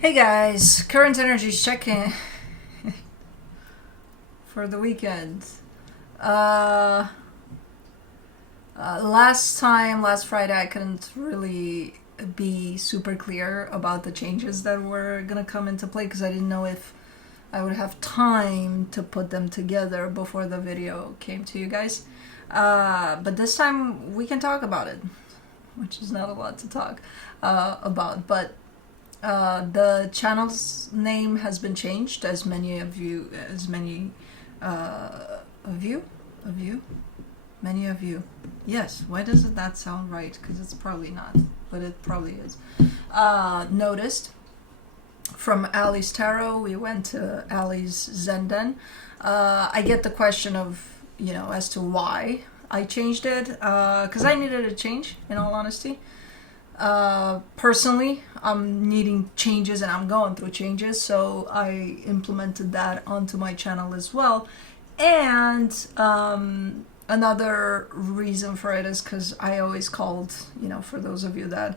Hey guys, current energies check-in for the weekend. Last Friday, I couldn't really be super clear about the changes that were gonna come into play because I didn't know if I would have time to put them together before the video came to you guys. But this time we can talk about it, which is not a lot to talk about. But the channel's name has been changed, as many of you, yes, why does it not sound right? Because it's probably not, but it probably is. Noticed. From Ali's Tarot, we went to Ali's Zenden. I get the question of, as to why I changed it, because I needed a change, in all honesty. Personally, I'm needing changes and I'm going through changes, so I implemented that onto my channel as well. And another reason for it is because I always called, for those of you that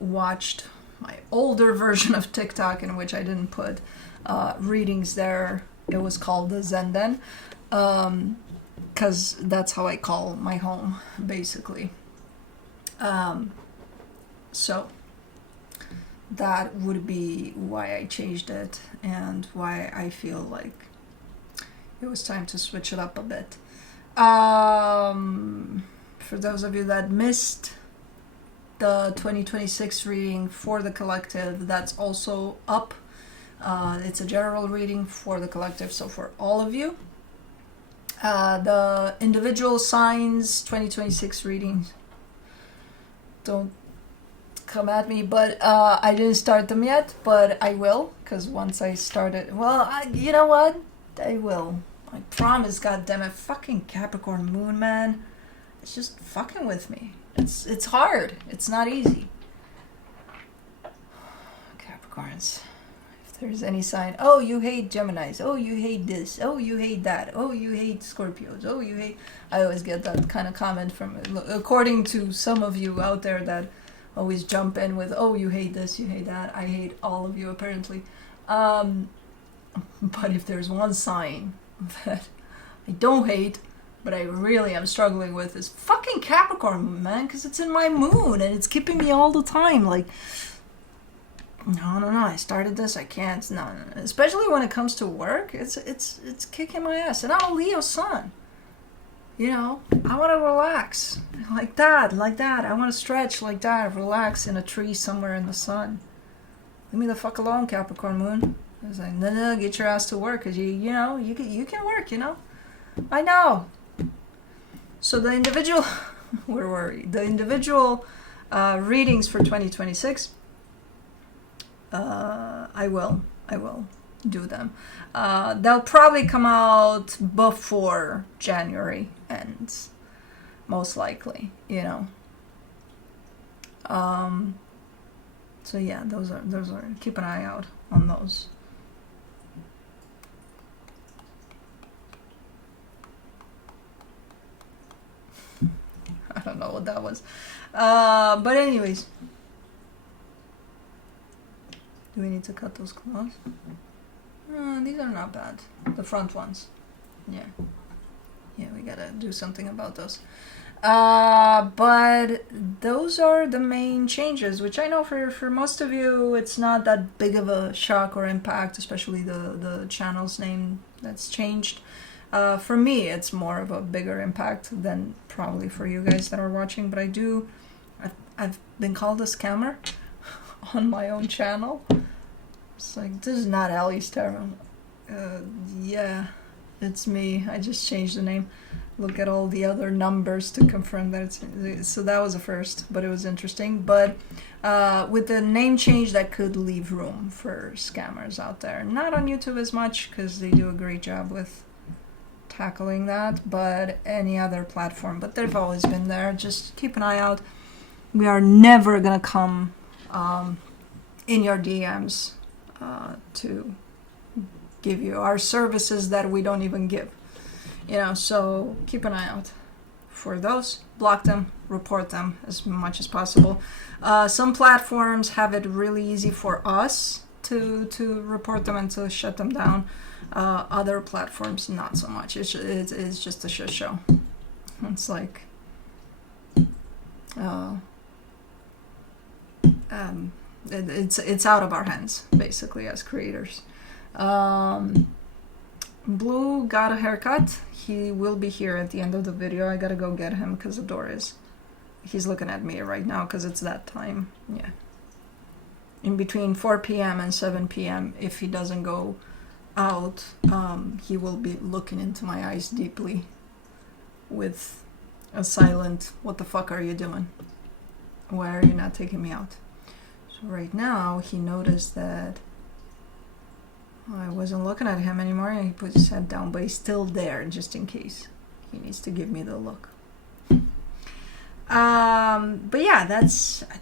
watched my older version of TikTok, in which I didn't put readings there, it was called the Zenden, because that's how I call my home, basically. So that would be why I changed it and why I feel like it was time to switch it up a bit. For those of you that missed the 2026 reading for the collective, that's also up. It's a general reading for the collective, so for all of you. The individual signs 2026 readings, don't come at me, but I didn't start them yet, but I will, because once I start it, you know what? I will. I promise, goddammit. Fucking Capricorn moon, man. It's just fucking with me. It's hard. It's not easy. Capricorns. If there's any sign, oh, you hate Geminis. Oh, you hate this. Oh, you hate that. Oh, you hate Scorpios. Oh, you hate... I always get that kind of comment from, according to some of you out there that always jump in with, oh, you hate this, you hate that. I hate all of you, apparently. But if there's one sign that I don't hate, but I really am struggling with, is fucking Capricorn, man, because it's in my moon and it's keeping me all the time. Like, no, I started this, I can't. No. Especially when it comes to work, it's kicking my ass. And I'm a Leo sun. I want to relax like that. I want to stretch like that, relax in a tree somewhere in the sun. Leave me the fuck alone, Capricorn moon. I was like, no, get your ass to work, because you can work, I know. So the individual, where were we? The individual readings for 2026, I will do them. They'll probably come out before January ends, most likely, So yeah, those are, keep an eye out on those. I don't know what that was. But anyways. Do we need to cut those claws? These are not bad. The front ones. Yeah, we gotta do something about those. But those are the main changes, which I know for most of you, it's not that big of a shock or impact, especially the channel's name that's changed. For me, it's more of a bigger impact than probably for you guys that are watching, but I've been called a scammer on my own channel. It's like, this is not Ali's Tarot. Yeah, it's me. I just changed the name. Look at all the other numbers to confirm that it's... So that was a first, but it was interesting. But with the name change, that could leave room for scammers out there. Not on YouTube as much, because they do a great job with tackling that, but any other platform. But they've always been there. Just keep an eye out. We are never going to come in your DMs to give you our services that we don't even give. So keep an eye out for those. Block them, report them as much as possible. Some platforms have it really easy for us to report them and to shut them down. Other platforms, not so much. It's just a shit show. It's like, it's out of our hands, basically, as creators. Blue got a haircut. He will be here at the end of the video. I gotta go get him because the door is... He's looking at me right now because it's that time. Yeah. In between 4 p.m. and 7 p.m. if he doesn't go out, he will be looking into my eyes deeply with a silent, "What the fuck are you doing? Why are you not taking me out?" So right now he noticed that I wasn't looking at him anymore, and he put his head down, but he's still there just in case he needs to give me the look. But yeah, I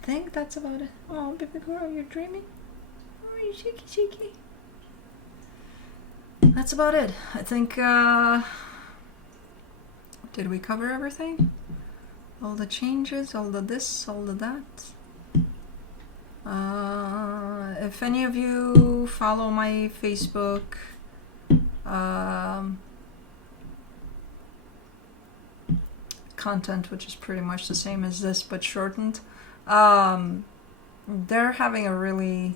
think that's about it. Oh, baby girl, you're dreaming? Oh, you cheeky cheeky. That's about it. I think, did we cover everything? All the changes, all the this, all the that? If any of you follow my Facebook, content, which is pretty much the same as this but shortened, they're having a really...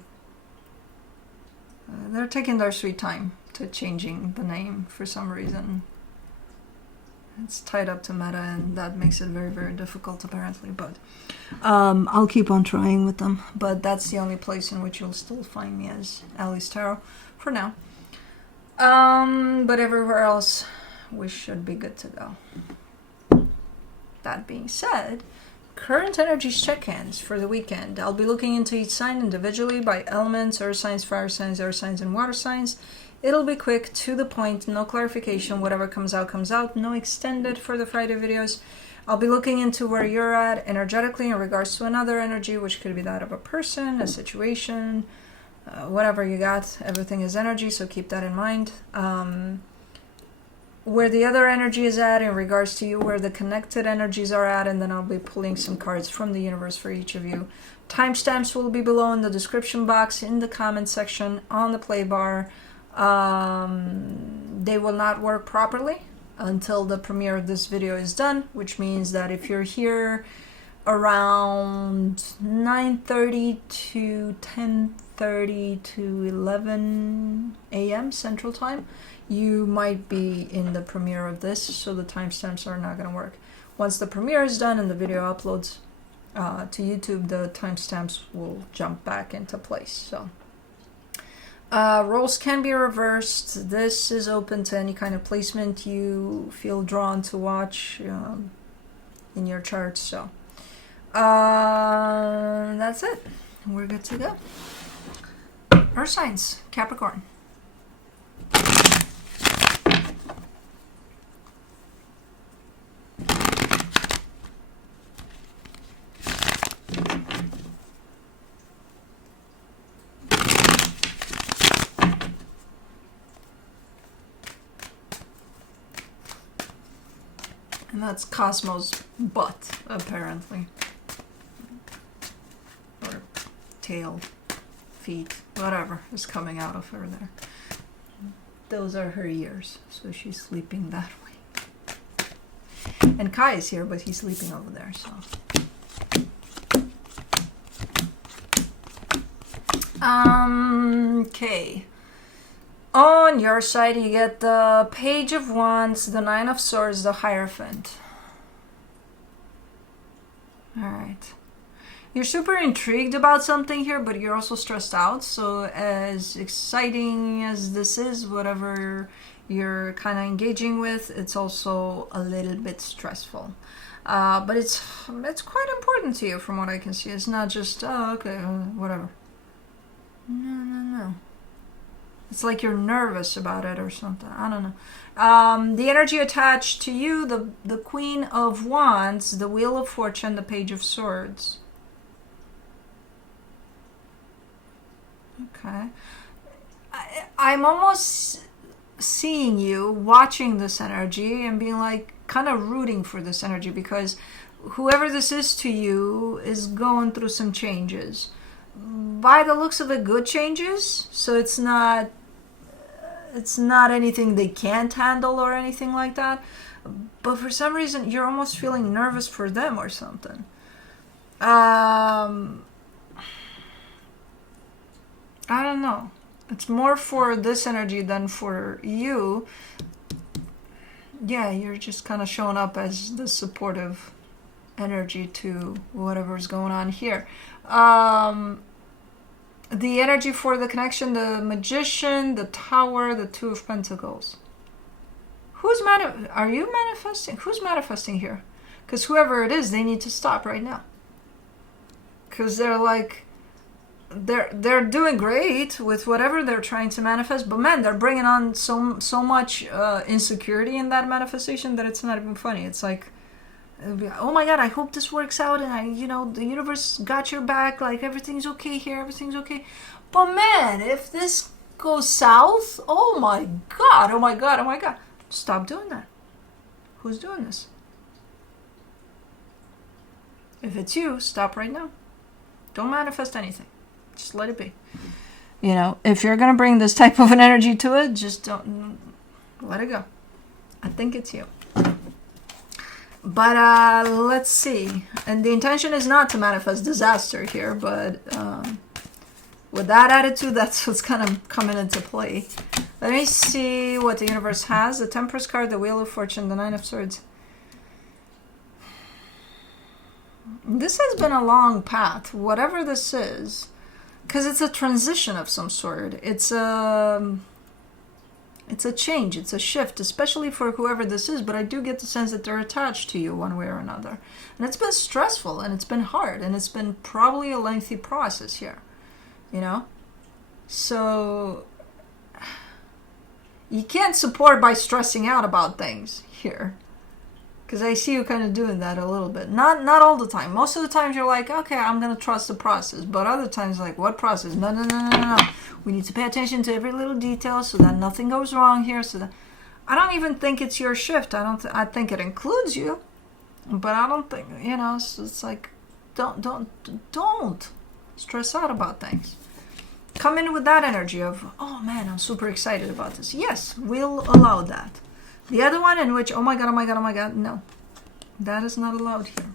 they're taking their sweet time to changing the name for some reason. It's tied up to Meta, and that makes it very, very difficult apparently, but I'll keep on trying with them. But that's the only place in which you'll still find me as Alice Tarot for now. But everywhere else we should be good to go. That being said, current energies check-ins for the weekend. I'll be looking into each sign individually by elements: earth signs, fire signs, air signs, and water signs. It'll be quick, to the point, no clarification. Whatever comes out, comes out. No extended for the Friday videos. I'll be looking into where you're at energetically in regards to another energy, which could be that of a person, a situation, whatever you got. Everything is energy, so keep that in mind. Where the other energy is at in regards to you, where the connected energies are at, and then I'll be pulling some cards from the universe for each of you. Timestamps will be below in the description box, in the comment section, on the play bar. They will not work properly until the premiere of this video is done, which means that if you're here around 9:30 to 10:30 to 11 a.m. Central Time, you might be in the premiere of this, so the timestamps are not going to work. Once the premiere is done and the video uploads to YouTube, the timestamps will jump back into place. So roles can be reversed. This is open to any kind of placement you feel drawn to watch in your charts. So that's it. We're good to go. Earth signs, Capricorn. And that's Cosmo's butt, apparently. Or tail, feet, whatever is coming out of her there. Those are her ears, so she's sleeping that way. And Kai is here, but he's sleeping over there, so. Okay. On your side, you get the Page of Wands, the Nine of Swords, the Hierophant. Alright. You're super intrigued about something here, but you're also stressed out. So as exciting as this is, whatever you're kind of engaging with, it's also a little bit stressful. But it's quite important to you from what I can see. It's not just, oh, okay, whatever. No. It's like you're nervous about it or something. I don't know. The energy attached to you, the Queen of Wands, the Wheel of Fortune, the Page of Swords. Okay. I'm almost seeing you watching this energy and being like, kind of rooting for this energy, because whoever this is to you is going through some changes. By the looks of it, good changes. So it's not anything they can't handle or anything like that. But for some reason, you're almost feeling nervous for them or something. I don't know. It's more for this energy than for you. Yeah, you're just kind of showing up as the supportive energy to whatever's going on here. The energy for the connection, the Magician, the Tower, the Two of Pentacles. Are you manifesting? Who's manifesting here? Because whoever it is, they need to stop right now. Because they're like, they're doing great with whatever they're trying to manifest, but man, they're bringing on so much insecurity in that manifestation that it's not even funny. It's like, oh my god, I hope this works out, and the universe got your back, like everything's okay here, everything's okay. But man, if this goes south, oh my god, oh my god, oh my god. Stop doing that. Who's doing this? If it's you, stop right now. Don't manifest anything. Just let it be. If you're going to bring this type of an energy to it, just don't let it go. I think it's you. But let's see. And the intention is not to manifest disaster here, but with that attitude, that's what's kind of coming into play. Let me see what the universe has. The Temperance card, the Wheel of Fortune, the Nine of Swords. This has been a long path, whatever this is, because it's a transition of some sort. It's a change, it's a shift, especially for whoever this is, but I do get the sense that they're attached to you one way or another. And it's been stressful, and it's been hard, and it's been probably a lengthy process here, So you can't support by stressing out about things here. Because I see you kind of doing that a little bit. Not all the time. Most of the times you're like, okay, I'm going to trust the process. But other times, like, what process? No. We need to pay attention to every little detail so that nothing goes wrong here. So that I don't even think it's your shift. I think it includes you. But I don't think, it's like, don't stress out about things. Come in with that energy of, oh man, I'm super excited about this. Yes, we'll allow that. The other one in which, oh my god, no. That is not allowed here.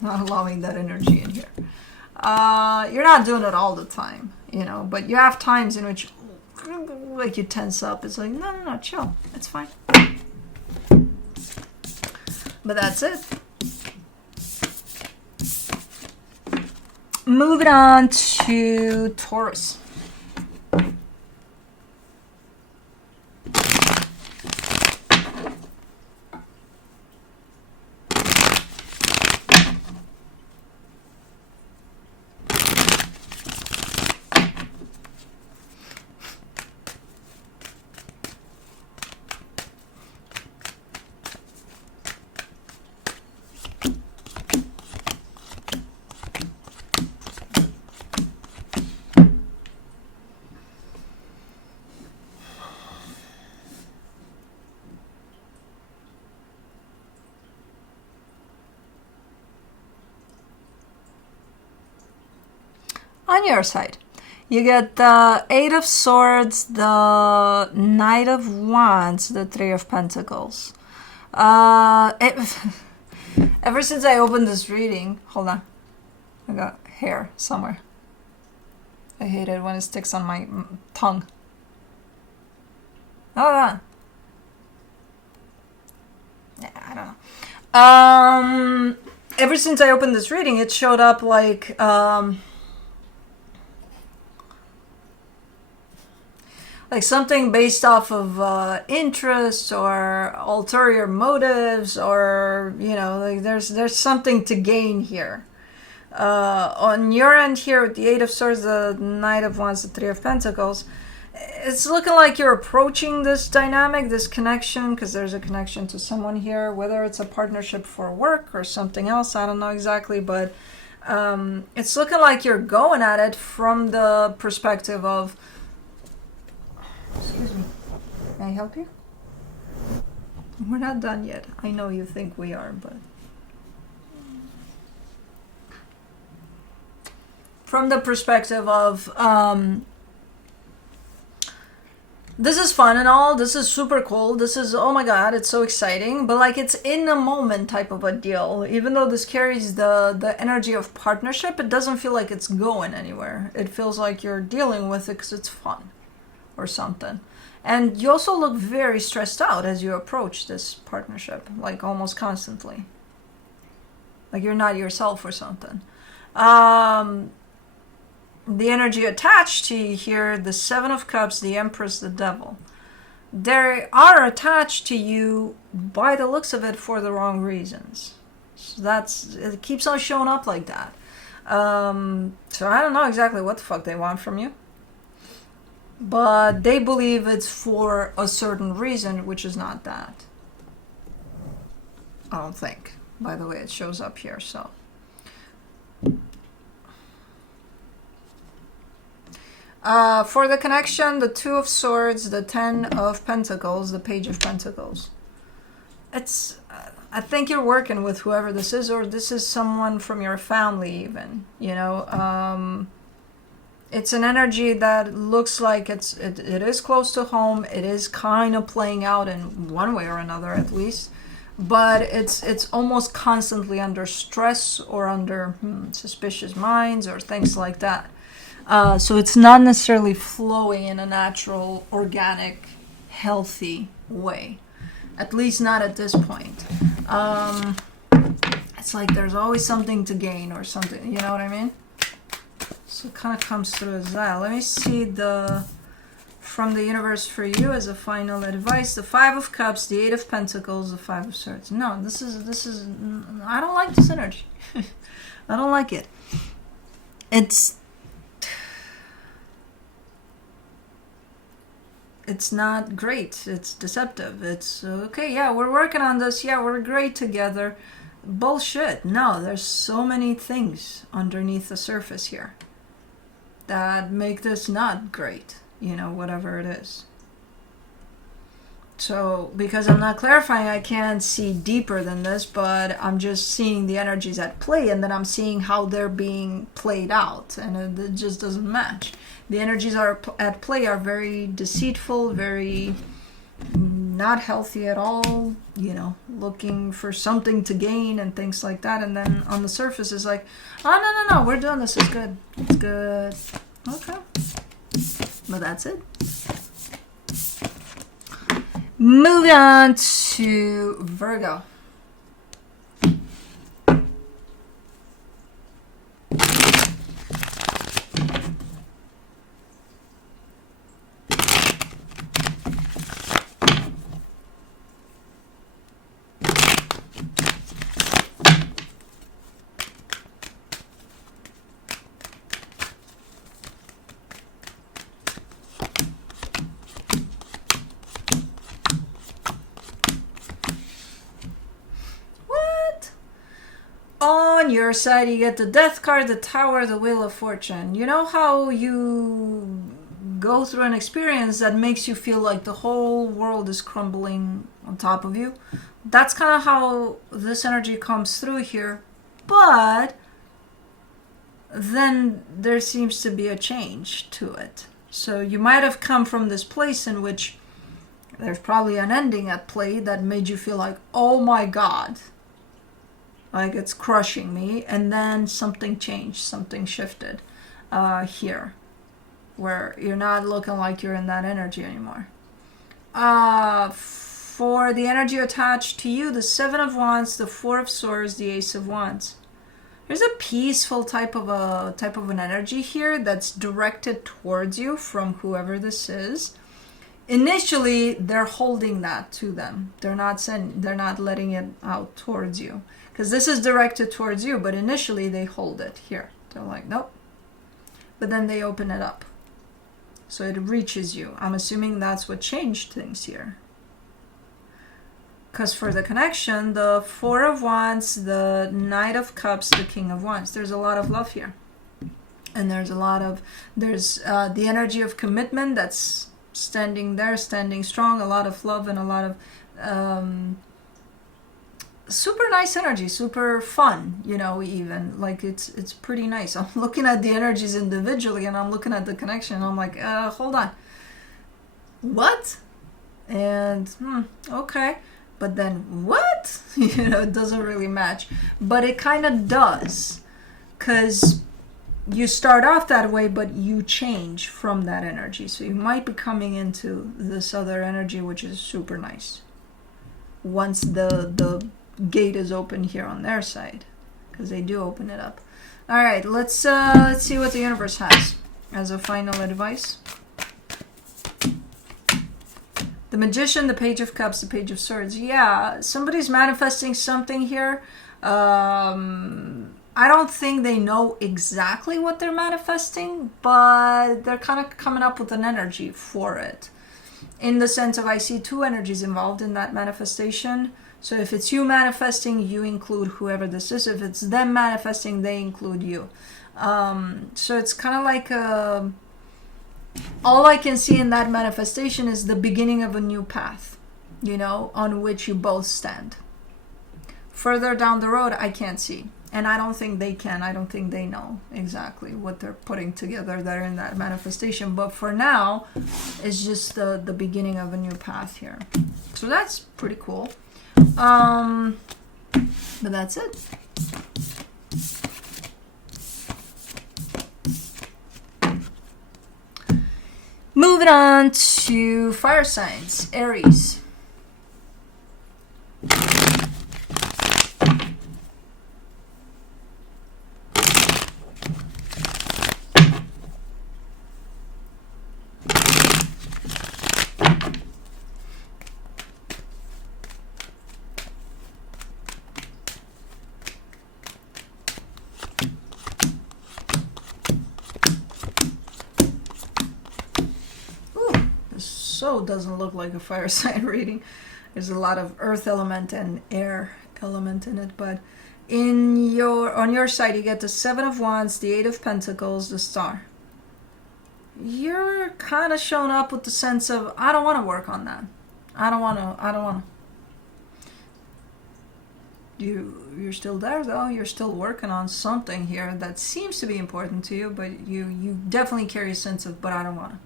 Not allowing that energy in here. You're not doing it all the time, but you have times in which, like, you tense up. It's like, no, chill. It's fine. But that's it. Moving on to Taurus. On your side, you get the Eight of Swords, the Knight of Wands, the Three of Pentacles. Ever since I opened this reading, hold on, I got hair somewhere. I hate it when it sticks on my tongue. Hold on. Yeah, I don't know. Ever since I opened this reading, it showed up like something based off of interest or ulterior motives, or like there's something to gain here. On your end here with the Eight of Swords, the Knight of Wands, the Three of Pentacles, it's looking like you're approaching this dynamic, this connection, because there's a connection to someone here, whether it's a partnership for work or something else, I don't know exactly, but it's looking like you're going at it from the perspective of, excuse me, may I help you? We're not done yet. I know you think we are, but from the perspective of this is fun and all, this is super cool, this is, oh my god, it's so exciting, but like it's in a moment type of a deal. Even though this carries the energy of partnership, it doesn't feel like it's going anywhere. It feels like you're dealing with it because it's fun or something. And you also look very stressed out as you approach this partnership, like almost constantly. Like you're not yourself or something. The energy attached to you here, the Seven of Cups, the Empress, the Devil. They are attached to you by the looks of it for the wrong reasons. So it keeps on showing up like that. So I don't know exactly what the fuck they want from you. But they believe it's for a certain reason, which is not that. I don't think. By the way, it shows up here, so. For the connection, the Two of Swords, the Ten of Pentacles, the Page of Pentacles. It's, I think you're working with whoever this is, or this is someone from your family even, you know. It's an energy that looks like it is close to home. It is kind of playing out in one way or another at least. But it's almost constantly under stress or under suspicious minds or things like that. So it's not necessarily flowing in a natural, organic, healthy way. At least not at this point. It's like there's always something to gain or something, you know what I mean? So it kind of comes through as that. Let me see from the universe for you as a final advice. The Five of Cups, the Eight of Pentacles, the Five of Swords. No, this is, I don't like this energy. I don't like it. It's not great. It's deceptive. It's okay. Yeah, we're working on this. Yeah, we're great together. Bullshit. No, there's so many things underneath the surface here that make this not great, you know, whatever it is. So, because I'm not clarifying, I can't see deeper than this, but I'm just seeing the energies at play, and then I'm seeing how they're being played out, and it just doesn't match. The energies at play are very deceitful, very not healthy at all, you know, looking for something to gain and things like that. And then on the surface is like, oh, no, we're doing this. It's good. It's good. Okay. But that's it. Moving on to Virgo. On your side, you get the Death card, the Tower, the Wheel of Fortune. You know how you go through an experience that makes you feel like the whole world is crumbling on top of you? That's kind of how this energy comes through here. But then there seems to be a change to it. So you might have come from this place in which there's probably an ending at play that made you feel like, oh my god, like it's crushing me, and then something changed, something shifted here, where you're not looking like you're in that energy anymore. For the energy attached to you, the Seven of Wands, the Four of Swords, the Ace of Wands. There's a peaceful type of an energy here that's directed towards you from whoever this is. Initially, they're holding that to them. They're not letting it out towards you. Because this is directed towards you, but initially they hold it here. They're like, nope. But then they open it up. So it reaches you. I'm assuming that's what changed things here. Because for the connection, the Four of Wands, the Knight of Cups, the King of Wands. There's a lot of love here. And there's the energy of commitment that's standing there, standing strong. A lot of love and a lot of super nice energy, super fun, you know, even like it's pretty nice. I'm looking at the energies individually and I'm looking at the connection and I'm like, hold on, what? And okay, but then what? You know, it doesn't really match, but it kind of does, because you start off that way, but you change from that energy. So you might be coming into this other energy, which is super nice, once the gate is open here on their side, because they do open it up. All right, let's see what the universe has as a final advice. The Magician, the Page of Cups, the Page of Swords. Yeah, somebody's manifesting something here. I don't think they know exactly what they're manifesting, but they're kind of coming up with an energy for it. In the sense of, I see two energies involved in that manifestation. So if it's you manifesting, you include whoever this is. If it's them manifesting, they include you. So it's kind of like all I can see in that manifestation is the beginning of a new path, you know, on which you both stand. Further down the road, I can't see. And I don't think they can. I don't think they know exactly what they're putting together there in that manifestation. But for now, it's just the beginning of a new path here. So that's pretty cool. But that's it. Moving on to fire signs, Aries. So doesn't look like a fire sign reading. There's a lot of earth element and air element in it, but on your side you get the Seven of Wands, the Eight of Pentacles, the Star. You're kind of showing up with the sense of, I don't want to work on that. I don't want to. You're still there though. You're still working on something here that seems to be important to you, but you definitely carry a sense of, but I don't want to.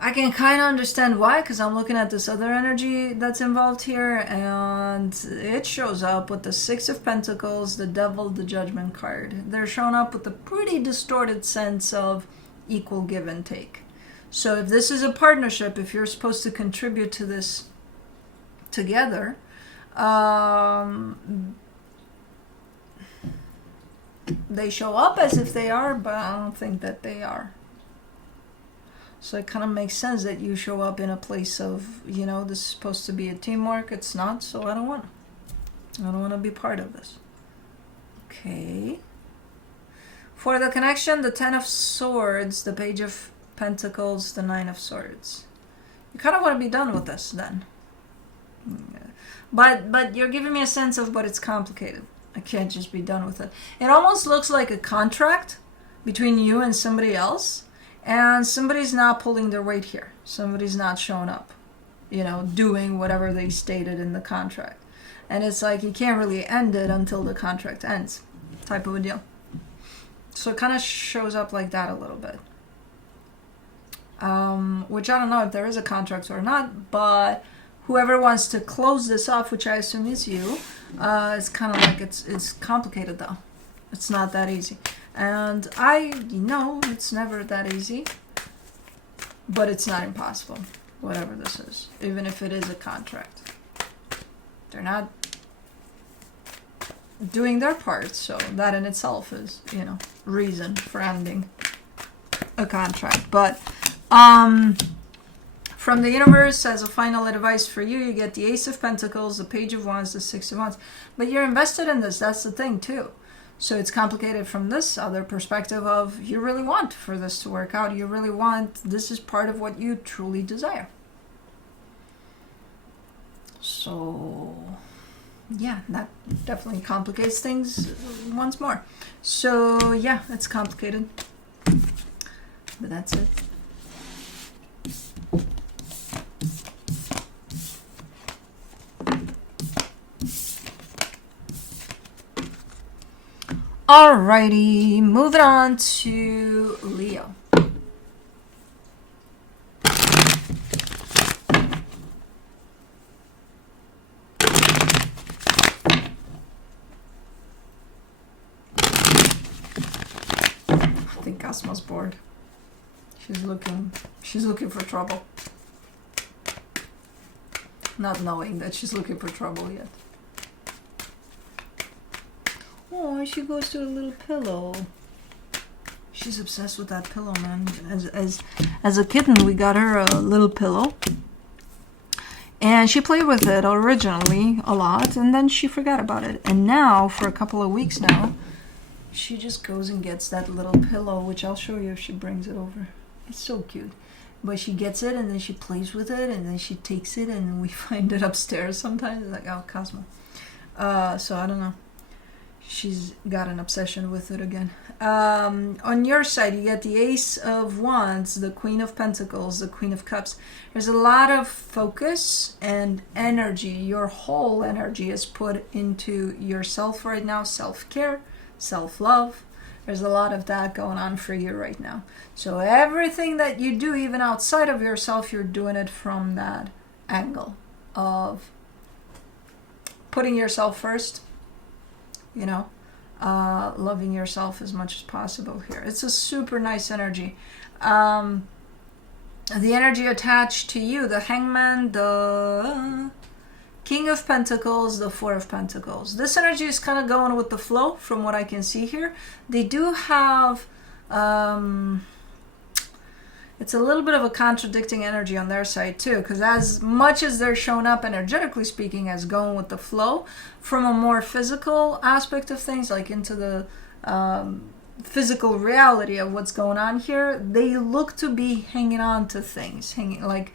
I can kind of understand why, because I'm looking at this other energy that's involved here, and it shows up with the Six of Pentacles, the Devil, the Judgment card. They're showing up with a pretty distorted sense of equal give and take. So if this is a partnership, if you're supposed to contribute to this together, they show up as if they are, but I don't think that they are. So it kind of makes sense that you show up in a place of, you know, this is supposed to be a teamwork. It's not, so I don't want to. I don't want to be part of this. Okay. For the connection, the Ten of Swords, the Page of Pentacles, the Nine of Swords. You kind of want to be done with this then. But you're giving me a sense of, but it's complicated. I can't just be done with it. It almost looks like a contract between you and somebody else. And somebody's not pulling their weight here. Somebody's not showing up, you know, doing whatever they stated in the contract. And it's like you can't really end it until the contract ends, type of a deal. So it kind of shows up like that a little bit. Which I don't know if there is a contract or not, but whoever wants to close this off, which I assume is you, it's kind of like it's complicated though. It's not that easy. And I know it's never that easy, but it's not impossible, whatever this is, even if it is a contract. They're not doing their part, so that in itself is, you know, reason for ending a contract. But from the universe, as a final advice for you, you get the Ace of Pentacles, the Page of Wands, the Six of Wands. But you're invested in this, that's the thing too. So it's complicated from this other perspective of you really want for this to work out. You really want, this is part of what you truly desire. So, yeah, that definitely complicates things once more. So, yeah, it's complicated. But that's it. Alrighty, moving on to Leo. I think Cosmo's bored. She's looking for trouble. Not knowing that she's looking for trouble yet. Oh, she goes to a little pillow. She's obsessed with that pillow, man. As a kitten, we got her a little pillow. And she played with it originally a lot, and then she forgot about it. And now, for a couple of weeks now, she just goes and gets that little pillow, which I'll show you if she brings it over. It's so cute. But she gets it, and then she plays with it, and then she takes it, and we find it upstairs sometimes. It's like, oh, Cosmo. So I don't know. She's got an obsession with it again. On your side, you get the Ace of Wands, the Queen of Pentacles, the Queen of Cups. There's a lot of focus and energy. Your whole energy is put into yourself right now. Self-care, self-love. There's a lot of that going on for you right now. So everything that you do, even outside of yourself, you're doing it from that angle of putting yourself first, you know, loving yourself as much as possible here. It's a super nice energy. The energy attached to you, the Hangman, the King of Pentacles, the Four of Pentacles. This energy is kind of going with the flow from what I can see here. They do have, it's a little bit of a contradicting energy on their side too, because as much as they're shown up energetically speaking as going with the flow, from a more physical aspect of things, like into the physical reality of what's going on here, they look to be hanging on to things, hanging like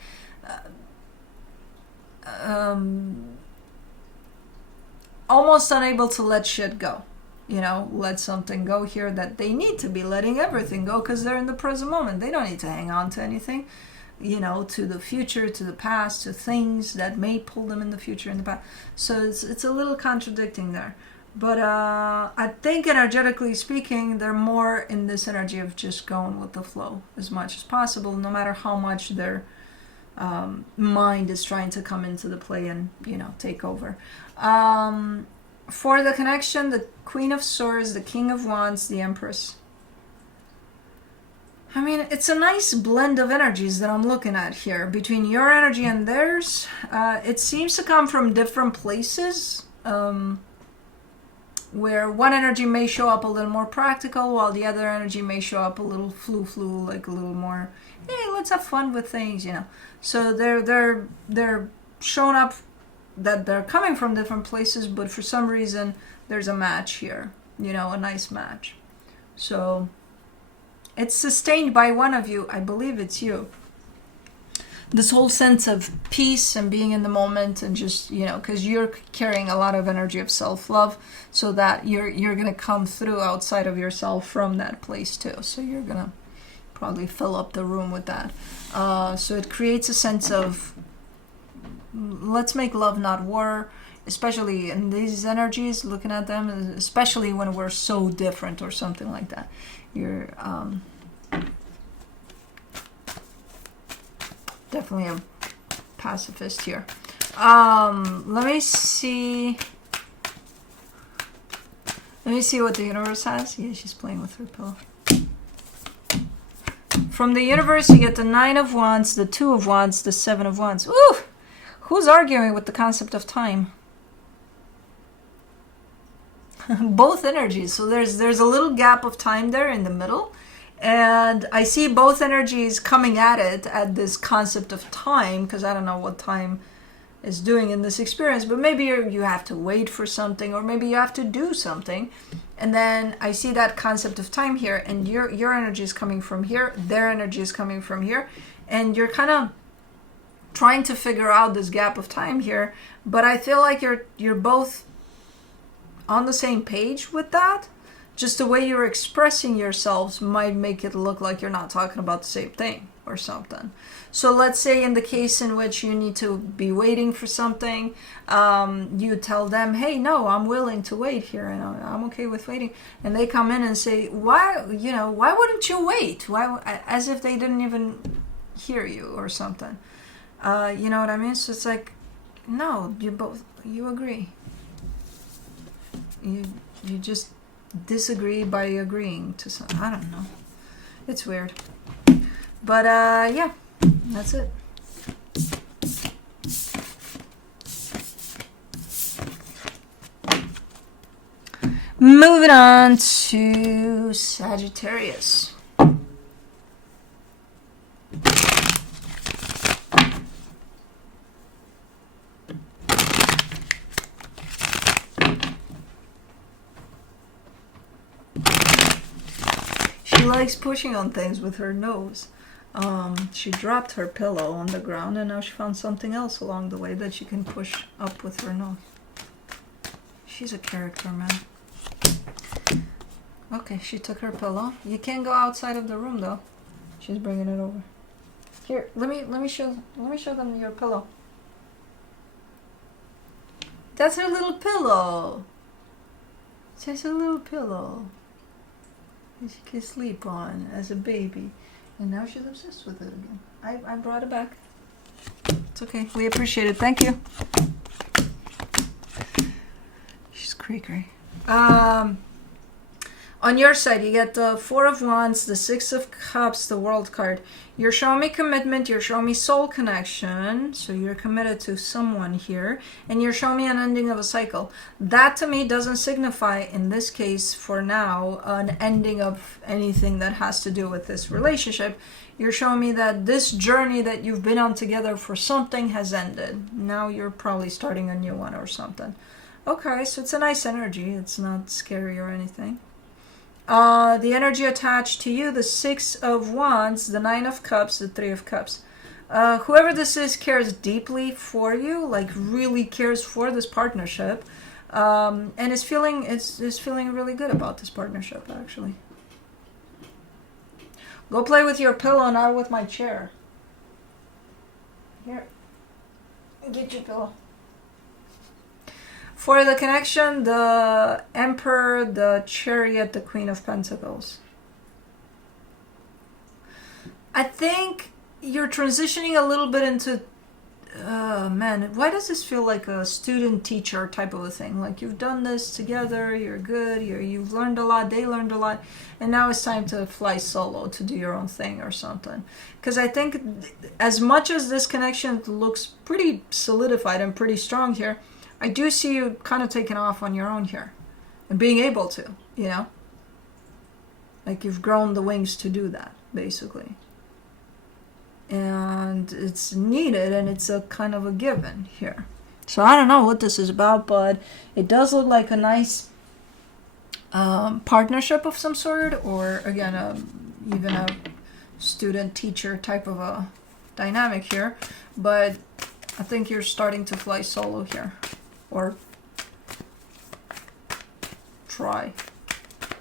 almost unable to let shit go, you know, let something go here that they need to be letting everything go because they're in the present moment. They don't need to hang on to anything, you know, to the future, to the past, to things that may pull them in the future and the past. So it's a little contradicting there. But I think energetically speaking, they're more in this energy of just going with the flow as much as possible, no matter how much their mind is trying to come into the play and, you know, take over. For the connection, the Queen of Swords, the King of Wands, the Empress. I mean, it's a nice blend of energies that I'm looking at here between your energy and theirs. It seems to come from different places, where one energy may show up a little more practical, while the other energy may show up a little flu, like a little more, hey, let's have fun with things, you know. So they're showing up that they're coming from different places, but for some reason there's a match here, you know, a nice match. So it's sustained by one of you. I believe it's you. This whole sense of peace and being in the moment and just, you know, because you're carrying a lot of energy of self-love, so that you're going to come through outside of yourself from that place too. So you're going to probably fill up the room with that. So it creates a sense of, let's make love not war, especially in these energies, looking at them, especially when we're so different or something like that. You're definitely a pacifist here. Let me see what the universe has. Yeah, she's playing with her pillow. From the universe, you get the Nine of Wands, the Two of Wands, the Seven of Wands. Ooh! Who's arguing with the concept of time? Both energies. So there's a little gap of time there in the middle. And I see both energies coming at it at this concept of time, because I don't know what time is doing in this experience, but maybe you have to wait for something, or maybe you have to do something. And then I see that concept of time here, and your energy is coming from here, their energy is coming from here, and you're kind of trying to figure out this gap of time here. But I feel like you're both on the same page with that. Just the way you're expressing yourselves might make it look like you're not talking about the same thing, or something. So let's say in the case in which you need to be waiting for something, you tell them, hey, no, I'm willing to wait here, and I'm okay with waiting. And they come in and say, why, why wouldn't you wait? Why, as if they didn't even hear you or something. You know what I mean? So it's like, no, you agree. You just disagree by agreeing to something. I don't know. It's weird. But yeah, that's it. Moving on to Sagittarius. She likes pushing on things with her nose. She dropped her pillow on the ground, and now she found something else along the way that she can push up with her nose. She's a character, man. Okay, she took her pillow. You can't go outside of the room, though. She's bringing it over. Here, let me show them your pillow. That's her little pillow. That's her little pillow. She can sleep on as a baby, and now she's obsessed with it again. I brought it back. It's okay. We appreciate it. Thank you. She's cray-cray. On your side, you get the Four of Wands, the Six of Cups, the World card. You're showing me commitment. You're showing me soul connection. So you're committed to someone here. And you're showing me an ending of a cycle. That to me doesn't signify, in this case, for now, an ending of anything that has to do with this relationship. You're showing me that this journey that you've been on together for something has ended. Now you're probably starting a new one or something. Okay, so it's a nice energy. It's not scary or anything. The energy attached to you, the Six of Wands, the Nine of Cups, the Three of Cups. Whoever this is cares deeply for you, like really cares for this partnership, and is feeling really good about this partnership, actually. Go play with your pillow, not with my chair. Here, get your pillow. For the connection, the Emperor, the Chariot, the Queen of Pentacles. I think you're transitioning a little bit into... man, why does this feel like a student-teacher type of a thing? Like you've done this together, you're good, you've learned a lot, they learned a lot, and now it's time to fly solo, to do your own thing or something. Because I think as much as this connection looks pretty solidified and pretty strong here, I do see you kind of taking off on your own here and being able to, like you've grown the wings to do that, basically. And it's needed, and it's a kind of a given here. So I don't know what this is about, but it does look like a nice partnership of some sort, or again, even a student-teacher type of a dynamic here. But I think you're starting to fly solo here. Or try,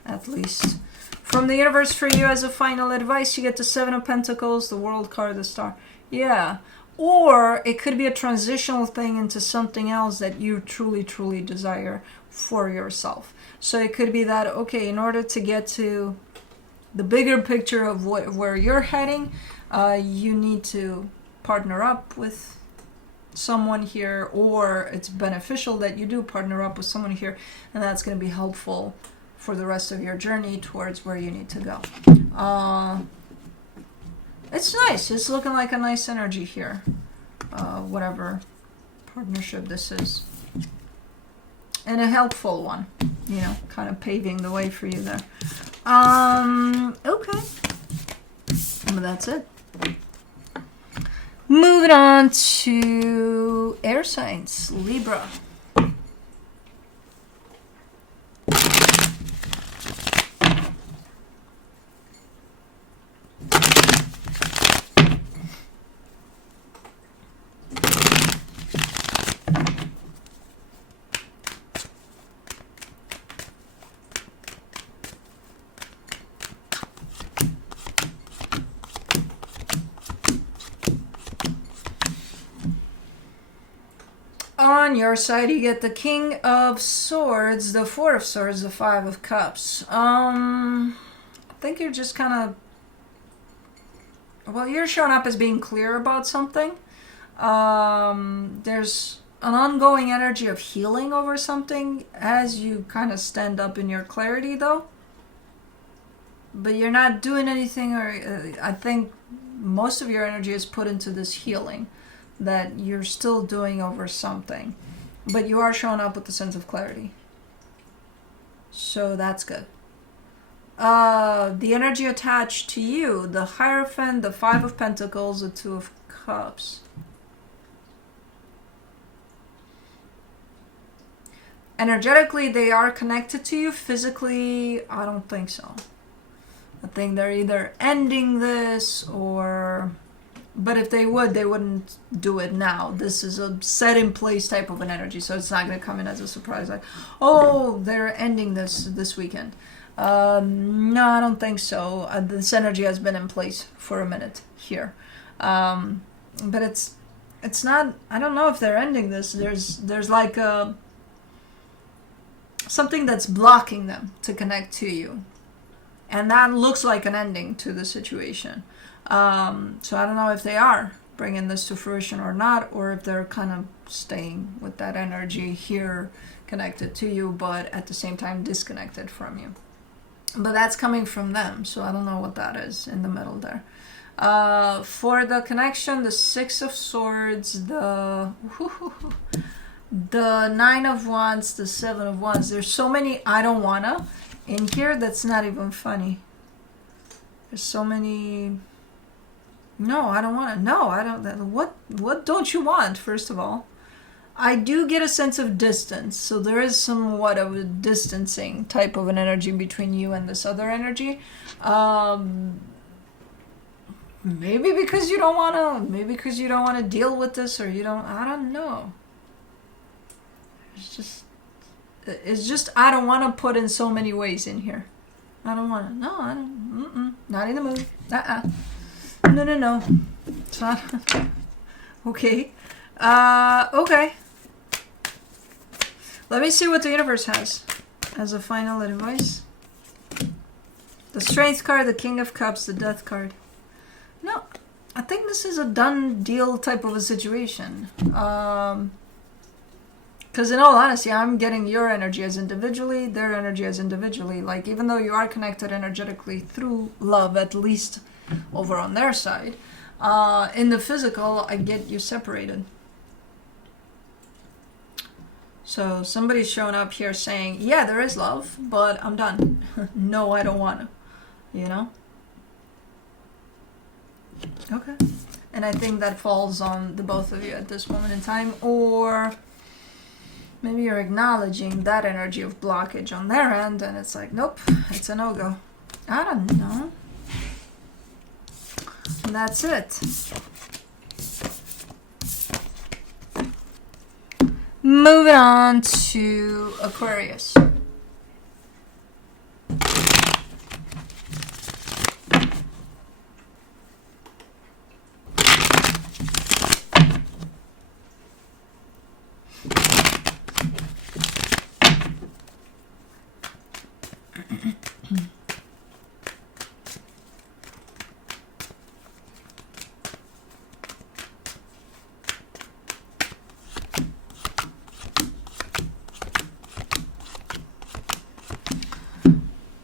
at least. From the universe for you as a final advice, you get the Seven of Pentacles, the World card, the Star. Yeah. Or it could be a transitional thing into something else that you truly, truly desire for yourself. So it could be that, okay, in order to get to the bigger picture of where you're heading, you need to partner up with someone here, or it's beneficial that you do partner up with someone here, and that's going to be helpful for the rest of your journey towards where you need to go. It's nice. It's looking like a nice energy here, whatever partnership this is, and a helpful one, kind of paving the way for you there. Okay, but that's it. Moving on to air signs, Libra. On your side, you get the King of Swords, the Four of Swords, the Five of Cups. I think you're just kind of... Well, you're showing up as being clear about something. There's an ongoing energy of healing over something as you kind of stand up in your clarity, though. But you're not doing anything, or I think most of your energy is put into this healing that you're still doing over something. But you are showing up with a sense of clarity. So that's good. The energy attached to you, the Hierophant, the Five of Pentacles, the Two of Cups. Energetically, they are connected to you. Physically, I don't think so. I think they're either ending this or... But if they would, they wouldn't do it now. This is a set in place type of an energy, so it's not going to come in as a surprise. Like, oh, they're ending this weekend. No, I don't think so. This energy has been in place for a minute here, but it's not. I don't know if they're ending this. There's like something that's blocking them to connect to you, and that looks like an ending to the situation. So I don't know if they are bringing this to fruition or not, or if they're kind of staying with that energy here connected to you, but at the same time disconnected from you. But that's coming from them, so I don't know what that is in the middle there. For the connection, the Six of Swords, the Nine of Wands, the Seven of Wands. There's so many I don't wanna in here that's not even funny. There's so many... No, I don't want to. No, I don't. What don't you want, first of all? I do get a sense of distance. So there is somewhat of a distancing type of an energy between you and this other energy. Maybe because you don't want to. Maybe because you don't want to deal with this, or you don't. I don't know. It's just I don't want to put in so many ways in here. I don't want to. No, I don't. Not in the mood. No. It's not. Okay. Okay. Let me see what the universe has as a final advice. The Strength card, the King of Cups, the Death card. No, I think this is a done deal type of a situation. Because in all honesty, I'm getting your energy as individually, their energy as individually. Like, even though you are connected energetically through love, at least over on their side, in the physical, I get you separated. So somebody's showing up here saying, yeah, there is love, but I'm done. No, I don't want to. You know? Okay. And I think that falls on the both of you at this moment in time. Or maybe you're acknowledging that energy of blockage on their end, and it's like, nope, it's a no-go. I don't know. And that's it. Moving on to Aquarius.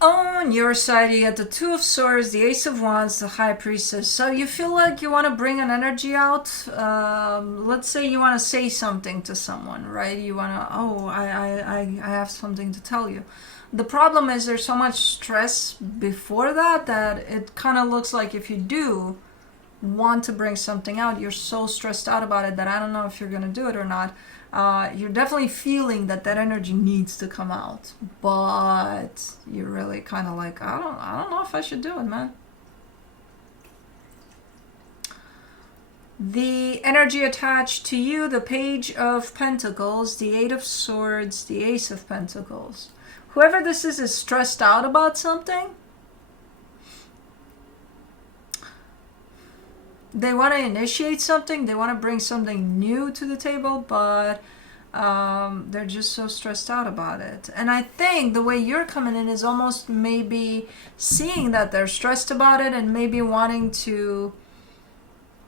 On your side, you get the Two of Swords, the Ace of Wands, the High Priestess. So you feel like you want to bring an energy out. Let's say you want to say something to someone, right? You want to, oh, I have something to tell you. The problem is there's so much stress before that it kind of looks like if you do want to bring something out, you're so stressed out about it that I don't know if you're going to do it or not. You're definitely feeling that energy needs to come out, but you're really kind of like, I don't know if I should do it, man. The energy attached to you, the Page of Pentacles, the Eight of Swords, the Ace of Pentacles. Whoever this is stressed out about something. They want to initiate something, they want to bring something new to the table, but They're just so stressed out about it. And I think the way you're coming in is almost maybe seeing that they're stressed about it and maybe wanting to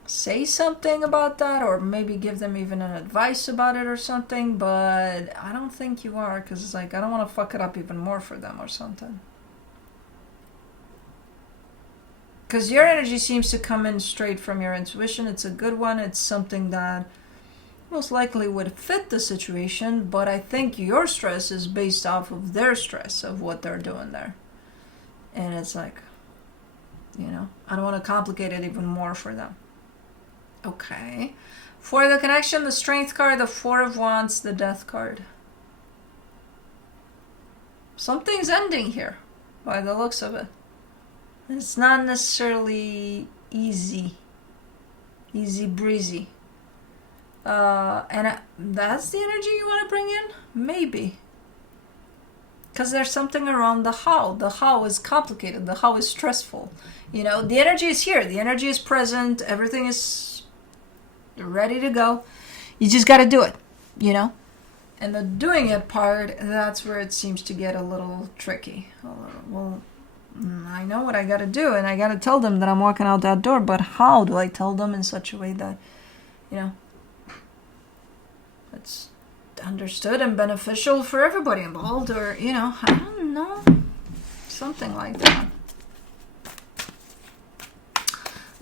say something about that, or maybe give them even an advice about it or something. But I don't think you are, because it's like, I don't want to fuck it up even more for them or something. Because your energy seems to come in straight from your intuition. It's a good one. It's something that most likely would fit the situation, but I think your stress is based off of their stress of what they're doing there. And it's like, you know, I don't want to complicate it even more for them. Okay. For the connection, the Strength card, the Four of Wands, the Death card. Something's ending here, by the looks of it. It's not necessarily easy breezy. And that's the energy you want to bring in? Maybe. Because there's something around the how. The how is complicated. The how is stressful. You know, the energy is here. The energy is present. Everything is ready to go. You just got to do it, you know? And the doing it part, that's where it seems to get a little tricky. Well, I know what I got to do, and I got to tell them that I'm walking out that door, but how do I tell them in such a way that, you know, it's understood and beneficial for everybody involved, or, you know, I don't know, something like that.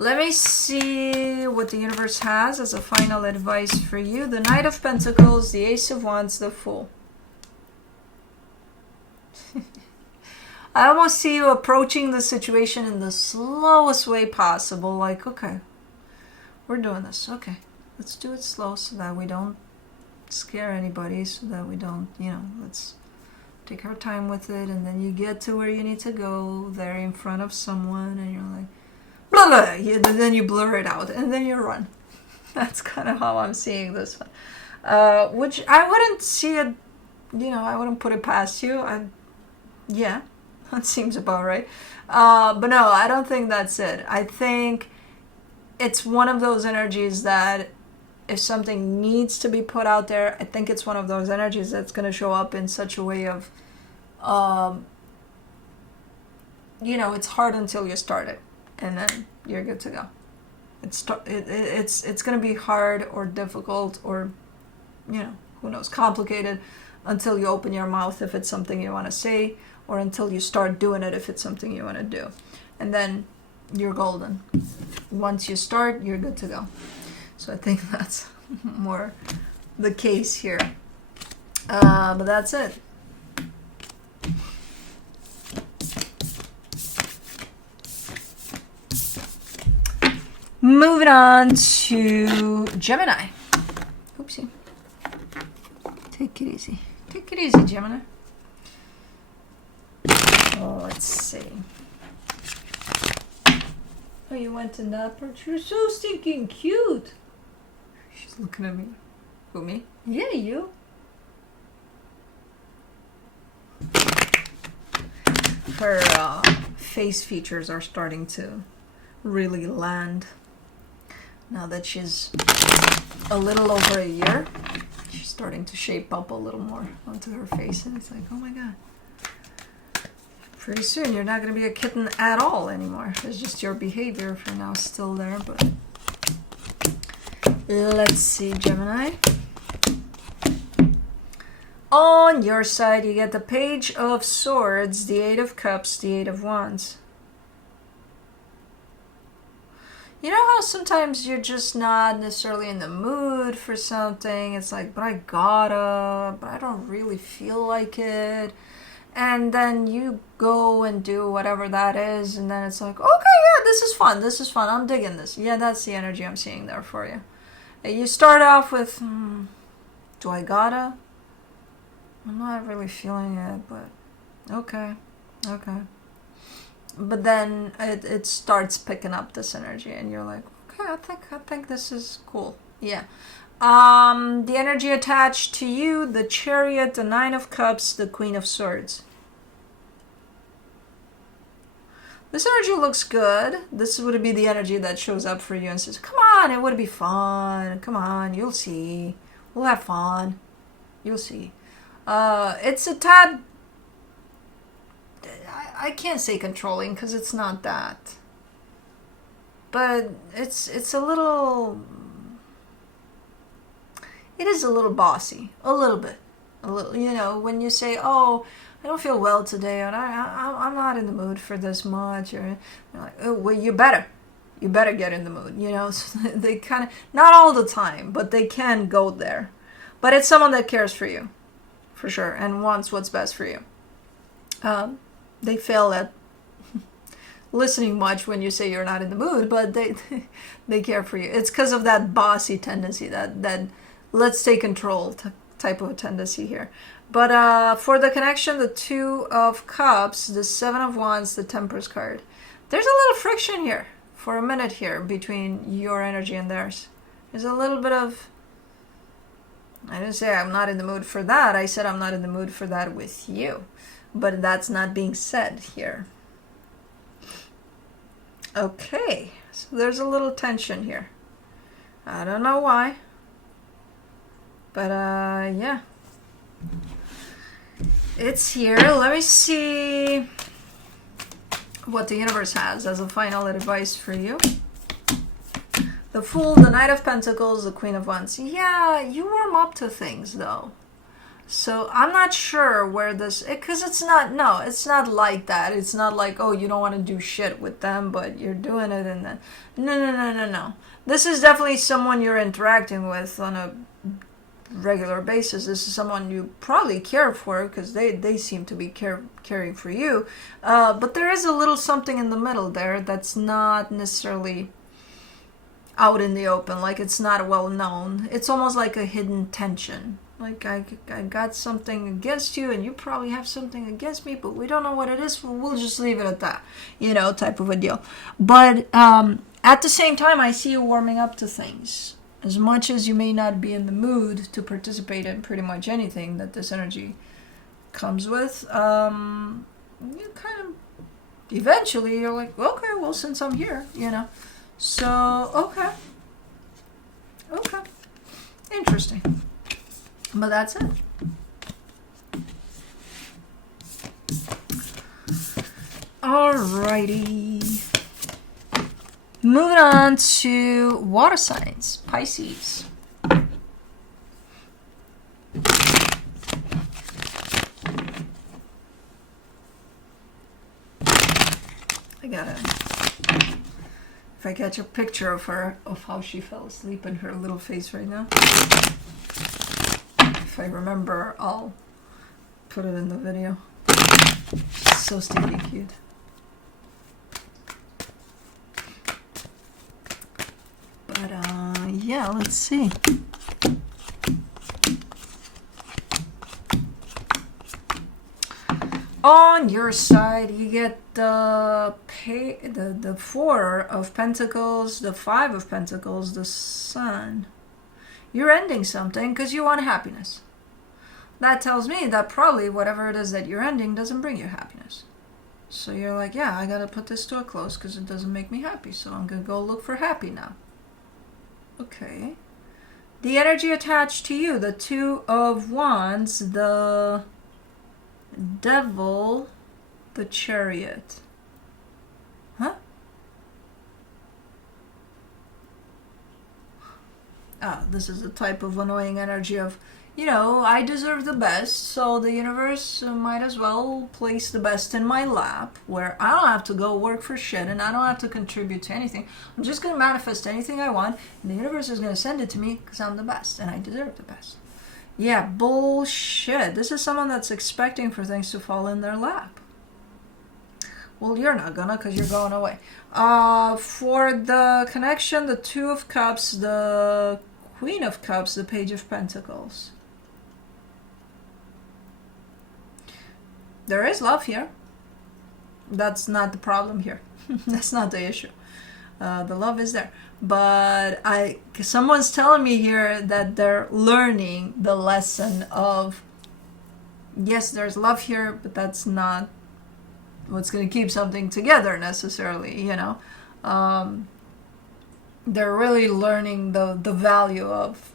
Let me see what the universe has as a final advice for you. The Knight of Pentacles, the Ace of Wands, the Fool. I almost see you approaching the situation in the slowest way possible. Like, okay, we're doing this. Okay, let's do it slow so that we don't scare anybody, so that we don't, you know, let's take our time with it. And then you get to where you need to go, there in front of someone, and you're like, blah, blah, and then you blur it out, and then you run. That's kind of how I'm seeing this one. Which I wouldn't see it, you know, I wouldn't put it past you. Yeah, that seems about right. But no, I don't think that's it. I think it's one of those energies that if something needs to be put out there, I think it's one of those energies that's going to show up in such a way of, you know, it's hard until you start it, and then you're good to go. It's going to be hard or difficult or, you know, who knows, complicated until you open your mouth if it's something you want to say, or until you start doing it if it's something you want to do. And then you're golden. Once you start, you're good to go. So I think that's more the case here. But that's it. Moving on to Gemini. Oopsie. Take it easy. Take it easy, Gemini. Oh, let's see. Oh, you went in that part? You're so stinking cute. She's looking at me. Who, me? Yeah, you. Her face features are starting to really land. Now that she's a little over a year, she's starting to shape up a little more onto her face. And it's like, oh my God. Pretty soon you're not going to be a kitten at all anymore. It's just your behavior for now still there. But let's see, Gemini. On your side, you get the Page of Swords, the Eight of Cups, the Eight of Wands. You know how sometimes you're just not necessarily in the mood for something? It's like, but I don't really feel like it. And then you go and do whatever that is, and then it's like, okay, yeah, this is fun, I'm digging this. Yeah, that's the energy I'm seeing there for you. You start off with, do I gotta? I'm not really feeling it, but okay. But then it starts picking up this energy, and you're like, okay, I think this is cool. Yeah. The energy attached to you, the Chariot, the Nine of Cups, the Queen of Swords. This energy looks good. This would be the energy that shows up for you and says, come on, it would be fun. Come on, you'll see. We'll have fun. You'll see. It's a tad, I can't say controlling because it's not that, but it's a little, it is a little bossy, a little bit, a little, you know, when you say, oh, I don't feel well today, and I'm not in the mood for this much, or you're like, oh, well, you better get in the mood, you know. So they kind of, not all the time, but they can go there. But it's someone that cares for you, for sure, and wants what's best for you. They fail at listening much when you say you're not in the mood, but they care for you. It's because of that bossy tendency, that let's take control type of a tendency here. But for the connection, the Two of Cups, the Seven of Wands, the Temperance card, there's a little friction here for a minute here between your energy and theirs. There's a little bit of, I didn't say I'm not in the mood for that. I said I'm not in the mood for that with you. But that's not being said here. Okay, so there's a little tension here. I don't know why. But yeah. It's here. Let me see what the universe has as a final advice for you. The Fool, the Knight of Pentacles, the Queen of Wands. Yeah, you warm up to things though. So I'm not sure where this, because it's not like that. It's not like, oh, you don't want to do shit with them, but you're doing it, and then no. This is definitely someone you're interacting with on a regular basis. This is someone you probably care for, because they seem to be caring for you. But there is a little something in the middle there that's not necessarily out in the open. Like, it's not well known. It's almost like a hidden tension. Like, I got something against you, and you probably have something against me, but we don't know what it is. We'll just leave it at that, you know, type of a deal. But at the same time, I see you warming up to things. As much as you may not be in the mood to participate in pretty much anything that this energy comes with, you kind of, eventually, you're like, okay, well, since I'm here, you know. So, okay. Interesting. But that's it. Alrighty. Moving on to water signs, Pisces. I gotta, if I catch a picture of her, of how she fell asleep in her little face right now. If I remember, I'll put it in the video. She's so stinky cute. But yeah, let's see. On your side, you get the Four of Pentacles, the Five of Pentacles, the Sun. You're ending something because you want happiness. That tells me that probably whatever it is that you're ending doesn't bring you happiness. So you're like, yeah, I gotta put this to a close because it doesn't make me happy. So I'm gonna go look for happy now. Okay. The energy attached to you, the Two of Wands, the Devil, the Chariot. Huh? Ah, this is the type of annoying energy of, you know, I deserve the best, so the universe might as well place the best in my lap, where I don't have to go work for shit and I don't have to contribute to anything. I'm just going to manifest anything I want, and the universe is going to send it to me because I'm the best and I deserve the best. Yeah, bullshit. This is someone that's expecting for things to fall in their lap. Well, you're not gonna, because you're going away. For the connection, the Two of Cups, the Queen of Cups, the Page of Pentacles. There is love here. That's not the problem here. That's not the issue. The love is there. But someone's telling me here that they're learning the lesson of, yes, there's love here, but that's not what's going to keep something together necessarily, you know. They're really learning the value of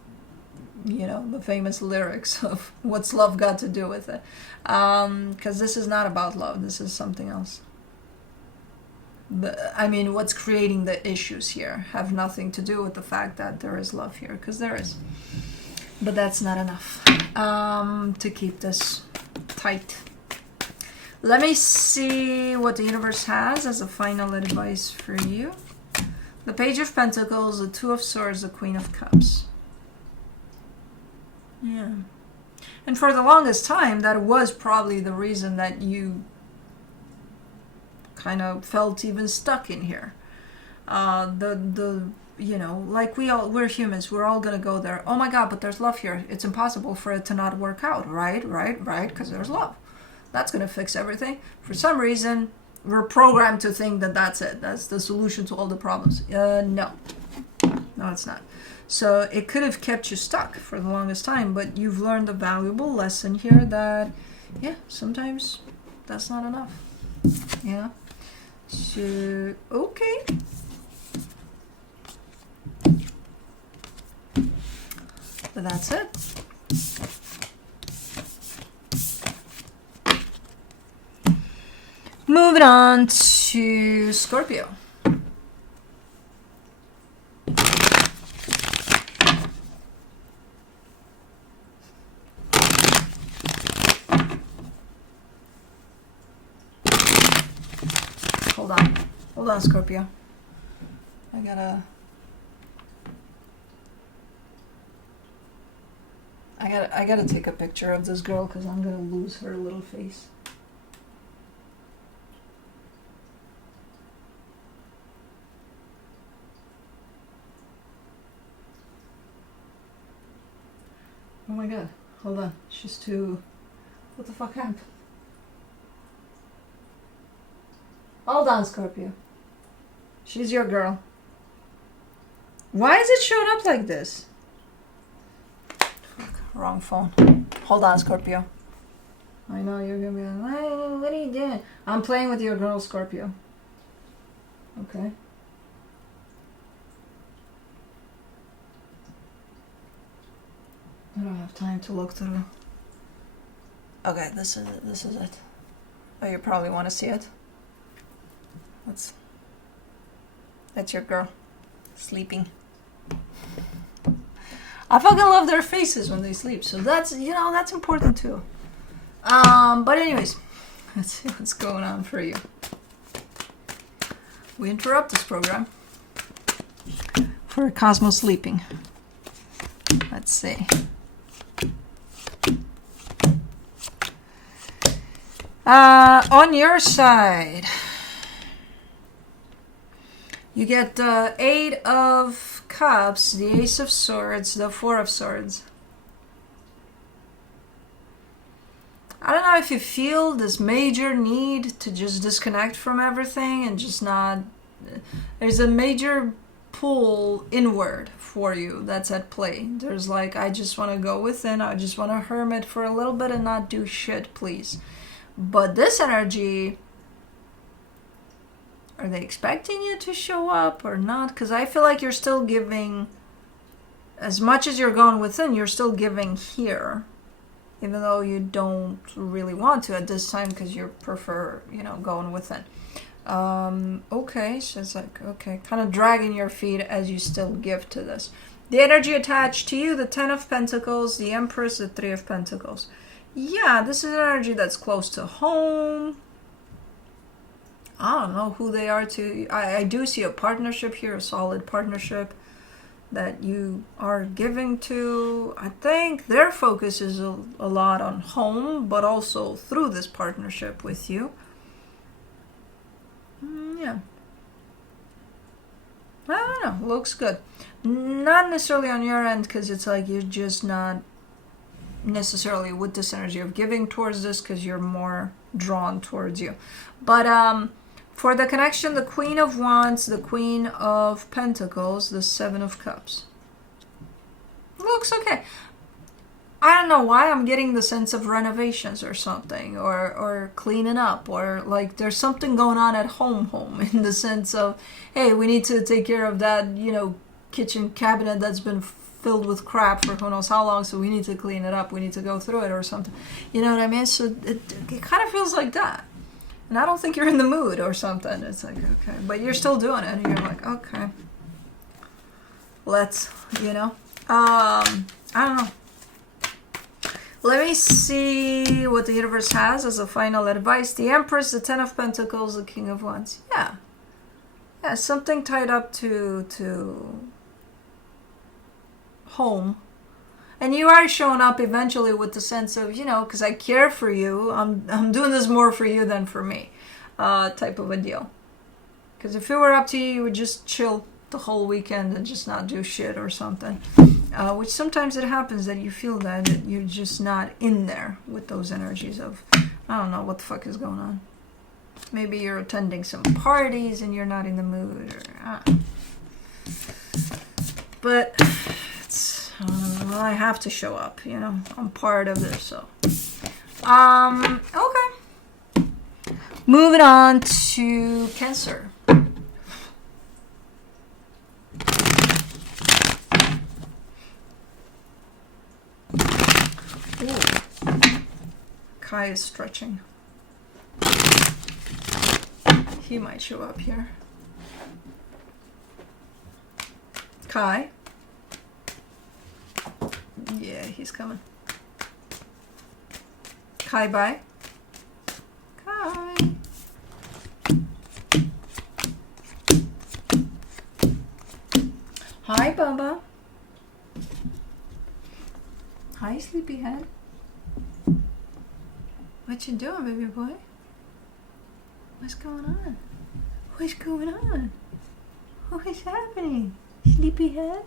you know, the famous lyrics of what's love got to do with it. Because this is not about love. This is something else. I mean, what's creating the issues here have nothing to do with the fact that there is love here, because there is. But that's not enough to keep this tight. Let me see what the universe has as a final advice for you. The Page of Pentacles, the Two of Swords, the Queen of Cups. Yeah. And for the longest time, that was probably the reason that you kind of felt even stuck in here. You know, like we're humans, we're all gonna go there. Oh my God, but there's love here. It's impossible for it to not work out, right? Because there's love. That's gonna fix everything. For some reason, we're programmed to think that that's it. That's the solution to all the problems. No, it's not. So it could have kept you stuck for the longest time, but you've learned a valuable lesson here that, yeah, sometimes that's not enough. You know? So, okay. But that's it. Moving on to Scorpio. Hold on, Scorpio. I gotta take a picture of this girl because I'm gonna lose her little face. Oh my God, hold on. She's too... What the fuck happened? Hold on, Scorpio. She's your girl. Why is it showing up like this? Fuck, wrong phone. Hold on, Scorpio. I know you're gonna be like, what are you doing? I'm playing with your girl, Scorpio. Okay. I don't have time to look through. Okay, this is it. This is it. Oh, you probably want to see it. That's your girl sleeping. I fucking love their faces when they sleep, so that's, you know, that's important too. But anyways, let's see what's going on for you. We interrupt this program for Cosmos sleeping. Let's see. On your side, you get the Eight of Cups, the Ace of Swords, the Four of Swords. I don't know if you feel this major need to just disconnect from everything and just not... There's a major pull inward for you that's at play. There's like, I just want to go within, I just want to hermit for a little bit and not do shit, please. But this energy... Are they expecting you to show up or not? Because I feel like you're still giving, as much as you're going within, you're still giving here. Even though you don't really want to at this time because you prefer, you know, going within. Okay, so it's like, okay, kind of dragging your feet as you still give to this. The energy attached to you, the Ten of Pentacles, the Empress, the Three of Pentacles. Yeah, this is an energy that's close to home. I don't know who they are to... I do see a partnership here, a solid partnership that you are giving to. I think their focus is a lot on home, but also through this partnership with you. Yeah. I don't know, looks good. Not necessarily on your end, because it's like you're just not necessarily with this energy of giving towards this, because you're more drawn towards you. But for the connection, the Queen of Wands, the Queen of Pentacles, the Seven of Cups. Looks okay. I don't know why I'm getting the sense of renovations or something, or cleaning up, or like there's something going on at home in the sense of, hey, we need to take care of that, you know, kitchen cabinet that's been filled with crap for who knows how long, so we need to clean it up, we need to go through it or something. You know what I mean? So it kind of feels like that. And I don't think you're in the mood or something. It's like, okay, but you're still doing it, and you're like, okay, let's, you know, I don't know. Let me see what the universe has as a final advice. The Empress, the Ten of Pentacles, the King of Wands. Yeah, something tied up to home. And you are showing up eventually with the sense of, you know, because I care for you. I'm doing this more for you than for me, type of a deal. Because if it were up to you, you would just chill the whole weekend and just not do shit or something. Which sometimes it happens that you feel that you're just not in there with those energies of, I don't know what the fuck is going on. Maybe you're attending some parties and you're not in the mood. But I have to show up, you know. I'm part of this, so. Okay. Moving on to Cancer. Ooh. Kai is stretching. He might show up here. Kai? Yeah, he's coming. Kai, bye. Kai. Hi, Bubba. Hi, sleepyhead. What you doing, baby boy? What's going on? What's going on? What is happening? Sleepyhead?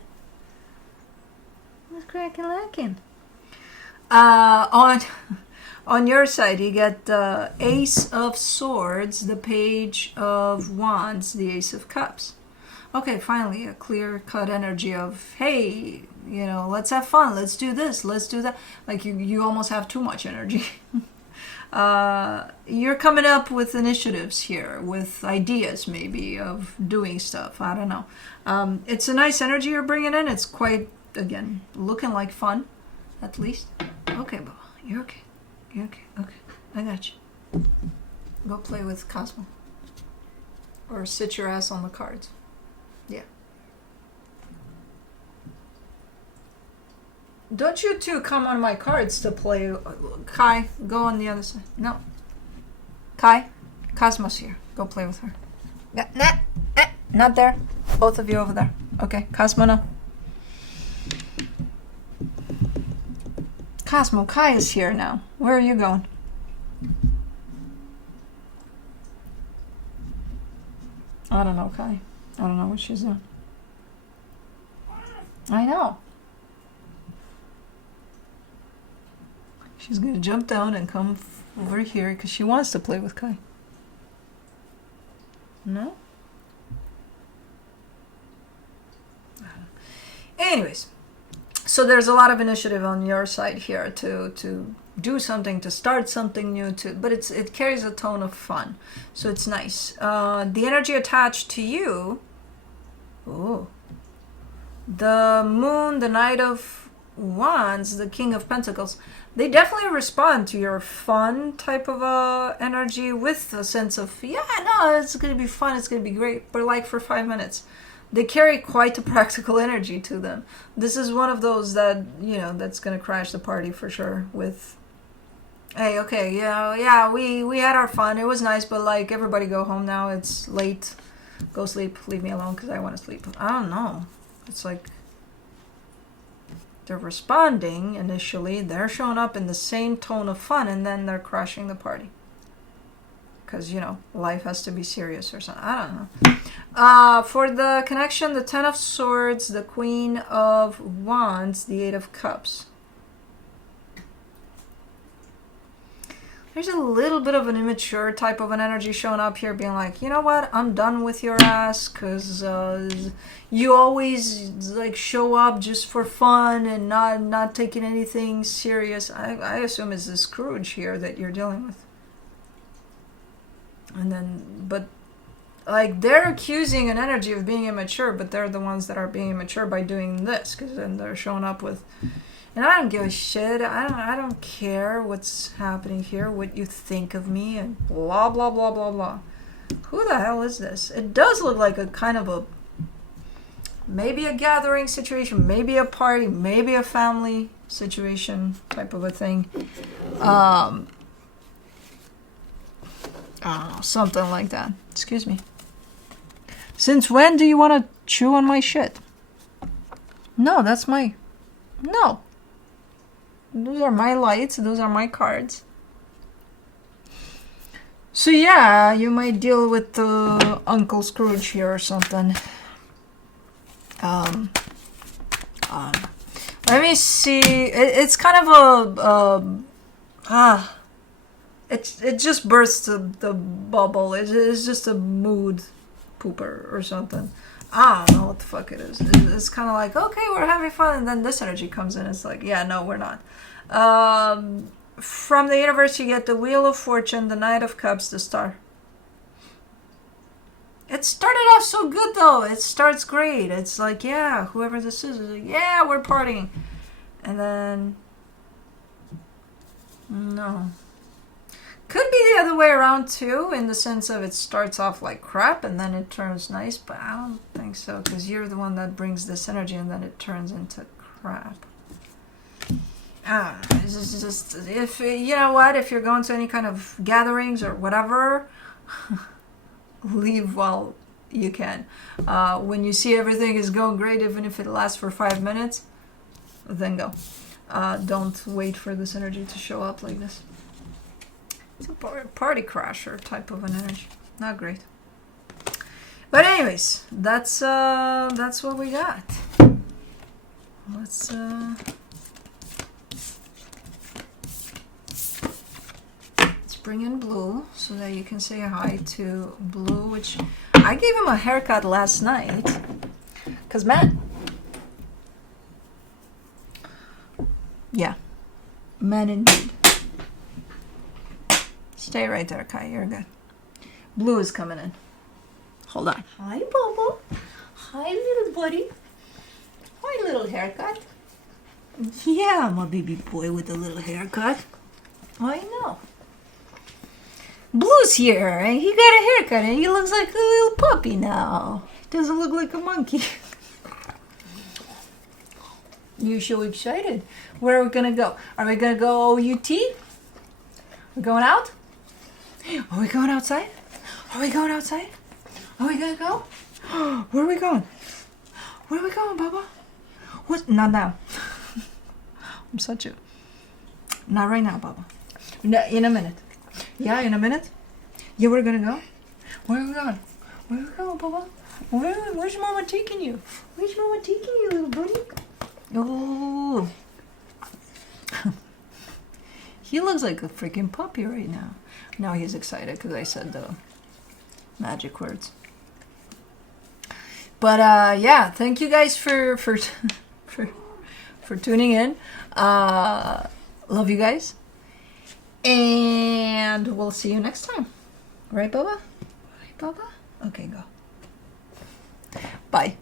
What's cracking lacking? On your side, you get the Ace of Swords, the Page of Wands, the Ace of Cups. Okay, finally, a clear-cut energy of, hey, you know, let's have fun, let's do this, let's do that. Like, you almost have too much energy. You're coming up with initiatives here, with ideas maybe of doing stuff. I don't know. It's a nice energy you're bringing in. It's quite, again, looking like fun, at least. Okay, Bubba, you're okay. You're okay. Okay, I got you. Go play with Cosmo. Or sit your ass on the cards. Yeah. Don't you two come on my cards to play. Kai, go on the other side. No. Kai, Cosmo's here. Go play with her. Not there. Both of you over there. Okay, Cosmo, no. Cosmo, Kai is here now. Where are you going? I don't know, Kai. I don't know what she's doing. I know. She's going to jump down and come over here because she wants to play with Kai. No? Anyways, so there's a lot of initiative on your side here to do something, to start something new, but it carries a tone of fun, so it's nice. The energy attached to you, oh, the Moon, the Knight of Wands, the King of Pentacles, they definitely respond to your fun type of energy with a sense of, yeah, no, it's going to be fun, it's going to be great, but like for 5 minutes. They carry quite a practical energy to them. This is one of those that, you know, that's going to crash the party for sure with, hey, okay, yeah, we had our fun, it was nice, but like, everybody go home now, it's late, go sleep, leave me alone because I want to sleep. I don't know. It's like, they're responding initially, they're showing up in the same tone of fun, and then they're crashing the party. Because, you know, life has to be serious or something. I don't know. For the connection, the Ten of Swords, the Queen of Wands, the Eight of Cups. There's a little bit of an immature type of an energy showing up here, being like, you know what, I'm done with your ass, because you always like show up just for fun and not taking anything serious. I assume it's the Scrooge here that you're dealing with. And then, but like they're accusing an energy of being immature, but they're the ones that are being immature by doing this, because then they're showing up with, and I don't give a shit. I don't care what's happening here, what you think of me, and blah blah blah blah blah. Who the hell is this? It does look like a kind of a, maybe a gathering situation, maybe a party, maybe a family situation type of a thing. I don't know, something like that. Excuse me. Since when do you want to chew on my shit? No, that's my... No. Those are my lights. Those are my cards. So yeah, you might deal with Uncle Scrooge here or something. Let me see. It's kind of a... It just bursts the bubble. It's just a mood pooper or something. I don't know what the fuck it is. It's kind of like, okay, we're having fun, and then this energy comes in. It's like, yeah, no, we're not. From the universe, you get the Wheel of Fortune, the Knight of Cups, the Star. It started off so good, though. It starts great. It's like, yeah, whoever this is like, yeah, we're partying. And then... no. Could be the other way around too, in the sense of it starts off like crap and then it turns nice, but I don't think so, because you're the one that brings this energy and then it turns into crap. I don't know, it's just, if, you know what, if you're going to any kind of gatherings or whatever, leave while you can. When you see everything is going great, even if it lasts for 5 minutes, then go. Don't wait for this energy to show up like this. It's a party crasher type of an energy. Not great. But anyways, that's what we got. Let's bring in Blue so that you can say hi to Blue, which I gave him a haircut last night. Cause man, yeah, man indeed. Stay right there, Kai. You're good. Blue is coming in. Hold on. Hi, Bobo. Hi, little buddy. Hi, little haircut. Yeah, I'm a baby boy with a little haircut. I know. Blue's here, and he got a haircut, and he looks like a little puppy now. Doesn't look like a monkey. You're so excited. Where are we gonna go? Are we gonna go OUT? We're going out? Are we going outside? Are we going outside? Are we gonna go? Where are we going? Where are we going, Baba? What? Not now. I'm such a... Not right now, Baba. No, in a minute. Yeah, in a minute? Yeah, we're gonna go? Where are we going? Where are we going, Baba? Where's Mama taking you? Where's Mama taking you, little buddy? Oh. He looks like a freaking puppy right now. Now he's excited because I said the magic words. But yeah, thank you guys for tuning in. Love you guys. And we'll see you next time. Right, Baba? Right, Baba? Okay, go. Bye.